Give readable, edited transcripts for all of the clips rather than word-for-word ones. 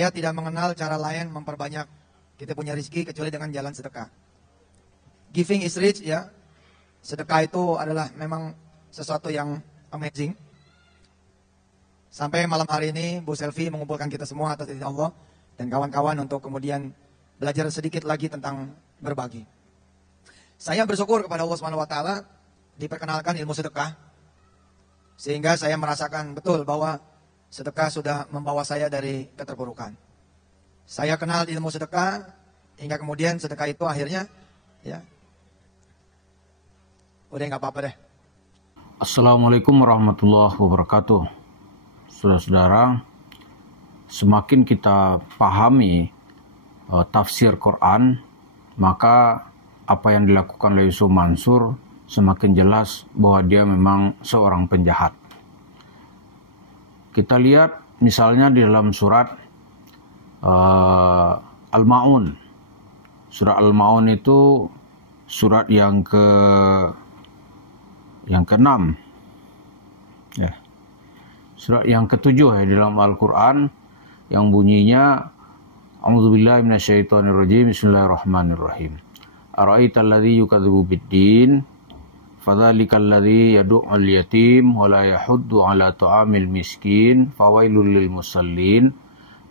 Saya tidak mengenal cara lain memperbanyak kita punya rezeki kecuali dengan jalan sedekah. Giving is rich, ya. Sedekah itu adalah memang sesuatu yang amazing. Sampai malam hari ini Bu Selvi mengumpulkan kita semua atas izin Allah dan kawan-kawan untuk kemudian belajar sedikit lagi tentang berbagi. Saya bersyukur kepada Allah Subhanahu wa taala diperkenalkan ilmu sedekah, sehingga saya merasakan betul bahwa sedekah sudah membawa saya dari keterpurukan. Saya kenal ilmu sedekah hingga kemudian sedekah itu akhirnya, ya, udah nggak apa-apa deh. Assalamualaikum warahmatullahi wabarakatuh. Saudara-saudara, semakin kita pahami tafsir Quran, maka apa yang dilakukan oleh Yusuf Mansur semakin jelas bahwa dia memang seorang penjahat. Kita lihat misalnya di dalam surat Al-Ma'un. Surat Al-Ma'un itu surat yang ke-6. Ya. Surat yang ke-7 ya di dalam Al-Quran, yang bunyinya A'udzubillahi minasyaitonirrajim, Bismillahirrahmanirrahim. Ara'aital ladzi yukadzibu biddin fadzalikal ladzi yad'ul yatim wa la yahuddu 'ala ta'amil miskin fawailul lil musallin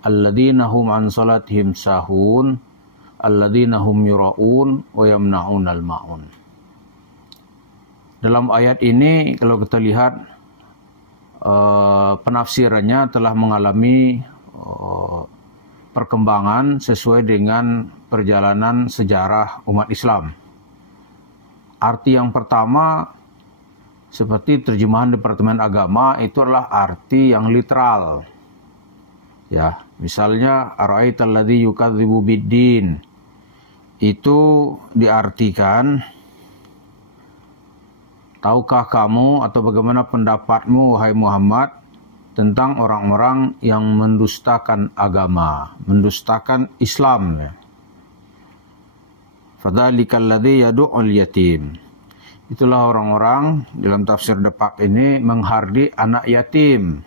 alladzina hum an salatihim sahun alladzina hum yura'un wa yamna'unal ma'un. Dalam ayat ini kalau kita lihat penafsirannya telah mengalami perkembangan sesuai dengan perjalanan sejarah umat Islam. Arti yang pertama, seperti terjemahan Departemen Agama, itu adalah arti yang literal. Ya, misalnya ara'aital ladzi yukadzibu biddin, itu diartikan, tahukah kamu atau bagaimana pendapatmu wahai Muhammad tentang orang-orang yang mendustakan agama, mendustakan Islam. Fadzalikal ladzi yad'ul yatim. Itulah orang-orang dalam tafsir Depak ini menghardik anak yatim.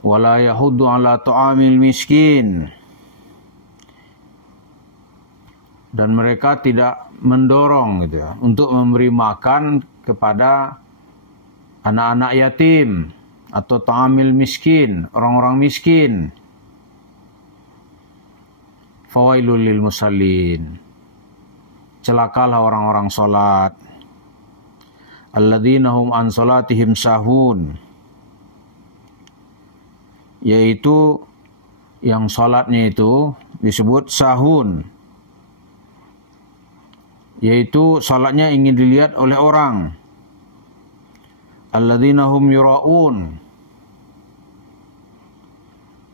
Wala yahuddu 'ala ta'amil miskin. Dan mereka tidak mendorong gitu ya, untuk memberi makan kepada anak-anak yatim atau ta'amil miskin, orang-orang miskin. Fawailul lil musallin. Celakalah orang-orang salat. Alladzina hum an salatihim sahun. Yaitu yang salatnya itu disebut sahun. Yaitu salatnya ingin dilihat oleh orang. Alladzina hum yura'un.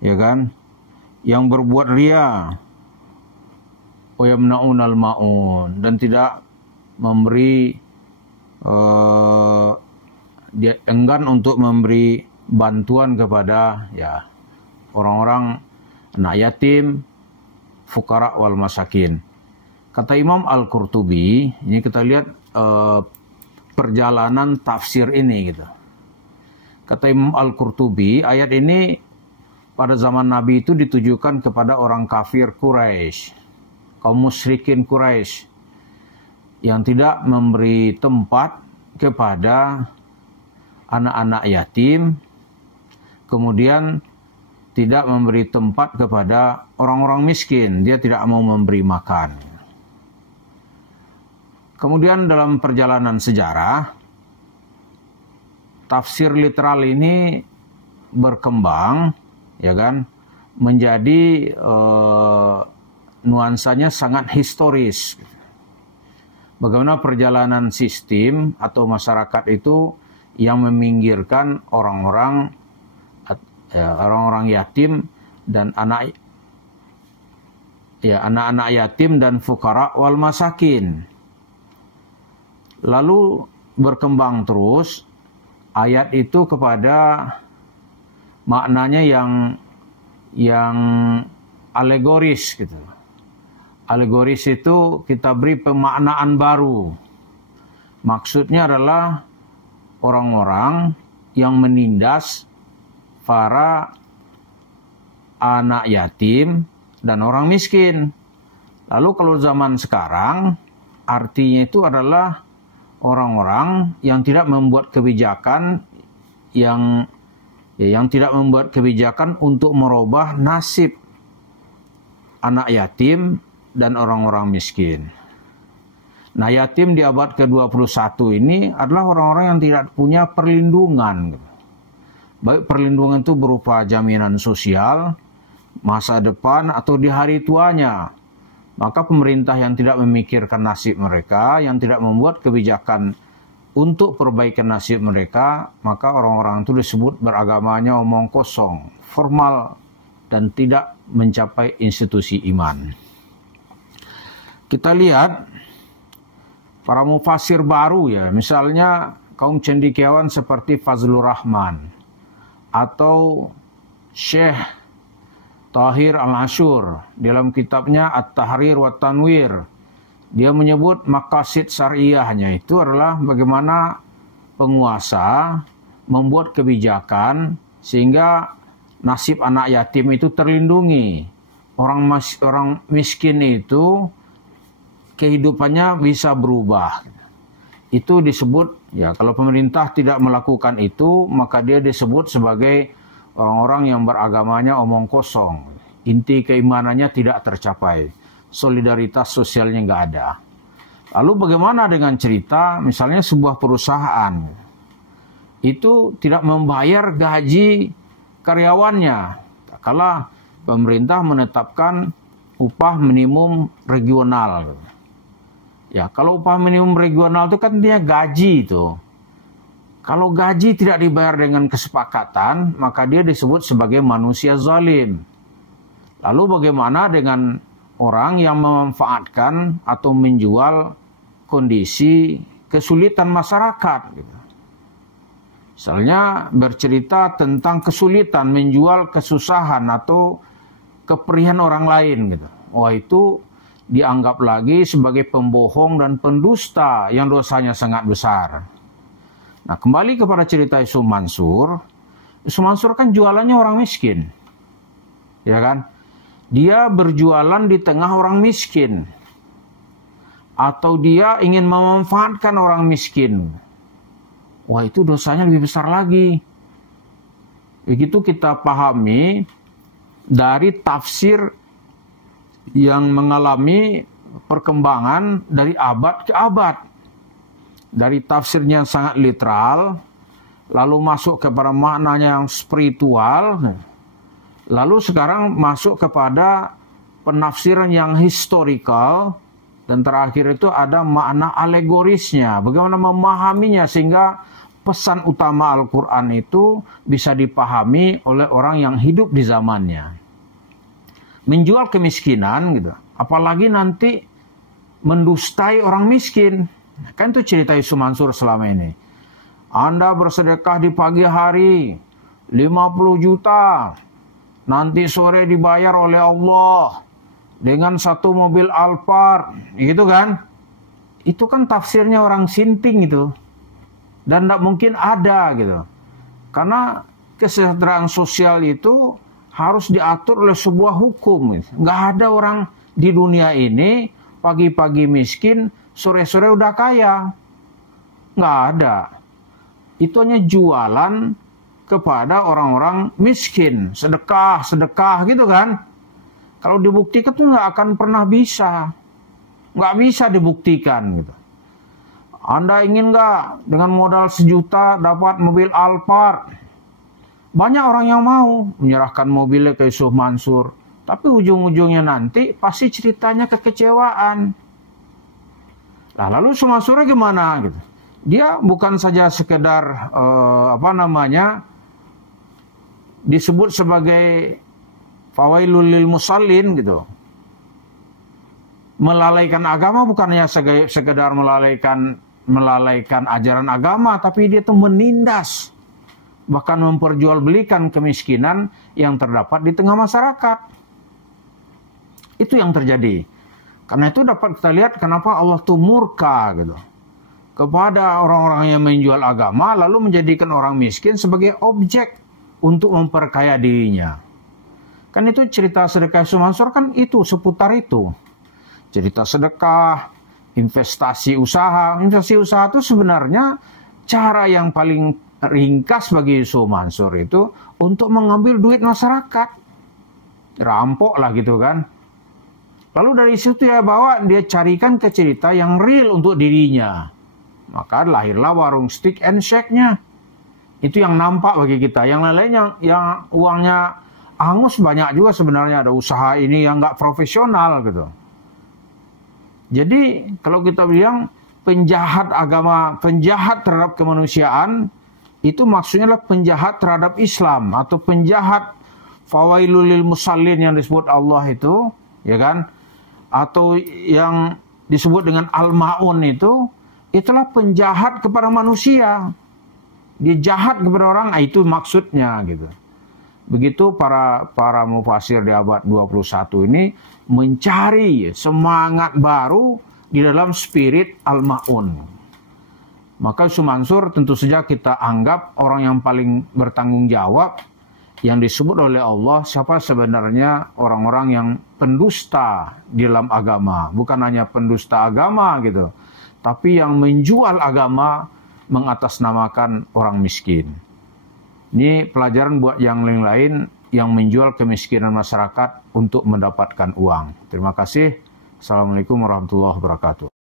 Ya kan? Yang berbuat ria. Wa yamna'unal ma'un. Dan tidak memberi, dia enggan untuk memberi bantuan kepada ya orang-orang anak yatim, fukara wal masakin. Kata Imam Al-Qurtubi, ini kita lihat perjalanan tafsir ini gitu. Kata Imam Al-Qurtubi, ayat ini pada zaman Nabi itu ditujukan kepada orang kafir Quraisy, kaum musyrikin Quraisy yang tidak memberi tempat kepada anak-anak yatim, kemudian tidak memberi tempat kepada orang-orang miskin, dia tidak mau memberi makan. Kemudian dalam perjalanan sejarah, tafsir literal ini berkembang, ya kan, menjadi nuansanya sangat historis. Bagaimana perjalanan sistem atau masyarakat itu yang meminggirkan orang-orang yatim dan anak-anak yatim dan fukara wal masakin. Lalu berkembang terus ayat itu kepada maknanya yang alegoris gitu. Alegoris itu kita beri pemaknaan baru. Maksudnya adalah orang-orang yang menindas para anak yatim, dan orang miskin. Lalu kalau zaman sekarang, artinya itu adalah orang-orang yang tidak membuat kebijakan yang tidak membuat kebijakan untuk merubah nasib anak yatim dan orang-orang miskin. Nah, yatim di abad ke-21 ini adalah orang-orang yang tidak punya perlindungan. Baik perlindungan itu berupa jaminan sosial, masa depan, atau di hari tuanya. Maka pemerintah yang tidak memikirkan nasib mereka, yang tidak membuat kebijakan untuk perbaikan nasib mereka, maka orang-orang itu disebut beragamanya omong kosong, formal, dan tidak mencapai institusi iman. Kita lihat para mufasir baru ya, misalnya kaum cendekiawan seperti Fazlur Rahman atau Syekh Tahir Al-Ashur dalam kitabnya At-Tahrir wa Tanwir, dia menyebut maqasid syariahnya itu adalah bagaimana penguasa membuat kebijakan sehingga nasib anak yatim itu terlindungi. Orang miskin itu kehidupannya bisa berubah. Itu disebut, ya kalau pemerintah tidak melakukan itu, maka dia disebut sebagai orang-orang yang beragamanya omong kosong. Inti keimanannya tidak tercapai. Solidaritas sosialnya nggak ada. Lalu bagaimana dengan cerita misalnya sebuah perusahaan itu tidak membayar gaji karyawannya. Kala pemerintah menetapkan upah minimum regional. Ya, kalau upah minimum regional itu kan dia gaji itu. Kalau gaji tidak dibayar dengan kesepakatan, maka dia disebut sebagai manusia zalim. Lalu bagaimana dengan orang yang memanfaatkan atau menjual kondisi kesulitan masyarakat? Misalnya bercerita tentang kesulitan menjual kesusahan atau keperihan orang lain gitu. Wah, itu dianggap lagi sebagai pembohong dan pendusta yang dosanya sangat besar. Nah, kembali kepada cerita Yusuf Mansur. Yusuf Mansur kan jualannya orang miskin. Ya kan? Dia berjualan di tengah orang miskin. Atau dia ingin memanfaatkan orang miskin. Wah, itu dosanya lebih besar lagi. Begitu kita pahami dari tafsir yang mengalami perkembangan dari abad ke abad. Dari tafsirnya yang sangat literal, lalu masuk kepada maknanya yang spiritual, lalu sekarang masuk kepada penafsiran yang historical, dan terakhir itu ada makna alegorisnya, bagaimana memahaminya sehingga pesan utama Al-Quran itu bisa dipahami oleh orang yang hidup di zamannya. Menjual kemiskinan gitu, apalagi nanti mendustai orang miskin. Kan itu cerita Yusuf Mansur selama ini. Anda bersedekah di pagi hari 50 juta, nanti sore dibayar oleh Allah dengan satu mobil Alphard, gitu kan? Itu kan tafsirnya orang sinting itu. Dan tidak mungkin ada gitu. Karena kesejahteraan sosial itu harus diatur oleh sebuah hukum. Nggak ada orang di dunia ini pagi-pagi miskin, sore-sore udah kaya. Nggak ada. Itu hanya jualan kepada orang-orang miskin. Sedekah gitu kan. Kalau dibuktikan tuh nggak akan pernah bisa. Nggak bisa dibuktikan gitu. Anda ingin nggak dengan modal 1 juta dapat mobil Alphard? Banyak orang yang mau menyerahkan mobilnya ke Yusuf Mansur. Tapi ujung-ujungnya nanti pasti ceritanya kekecewaan. Nah, lalu Yusuf Mansurnya gimana gitu? Dia bukan saja sekedar disebut sebagai fawailul lil musallin gitu. Melalaikan agama bukannya sekedar melalaikan ajaran agama, tapi dia tuh menindas, bahkan memperjualbelikan kemiskinan yang terdapat di tengah masyarakat. Itu yang terjadi. Karena itu dapat kita lihat kenapa Allah tuh murka gitu kepada orang-orang yang menjual agama, lalu menjadikan orang miskin sebagai objek untuk memperkaya dirinya. Kan itu cerita sedekah Yusuf Mansur kan itu seputar itu. Cerita sedekah, investasi usaha. Investasi usaha itu sebenarnya cara yang paling ringkas bagi Yusuf Mansur itu untuk mengambil duit masyarakat. Rampok lah gitu kan. Lalu dari situ dia carikan ke cerita yang real untuk dirinya. Maka lahirlah warung stick and shake-nya. Itu yang nampak bagi kita. Yang lain yang uangnya hangus banyak juga sebenarnya. Ada usaha ini yang nggak profesional gitu. Jadi kalau kita bilang penjahat agama, penjahat terhadap kemanusiaan, itu maksudnya adalah penjahat terhadap Islam. Atau penjahat fawailul lil musallin yang disebut Allah itu, ya kan? Atau yang disebut dengan al-ma'un itu, itulah penjahat kepada manusia. Dia jahat kepada orang, itu maksudnya gitu. Begitu para mufasir di abad 21 ini mencari semangat baru di dalam spirit al-ma'un. Maka Yusuf Mansur tentu saja kita anggap orang yang paling bertanggung jawab yang disebut oleh Allah siapa sebenarnya orang-orang yang pendusta di dalam agama. Bukan hanya pendusta agama gitu, tapi yang menjual agama mengatasnamakan orang miskin. Ini pelajaran buat yang lain-lain yang menjual kemiskinan masyarakat untuk mendapatkan uang. Terima kasih. Assalamualaikum warahmatullahi wabarakatuh.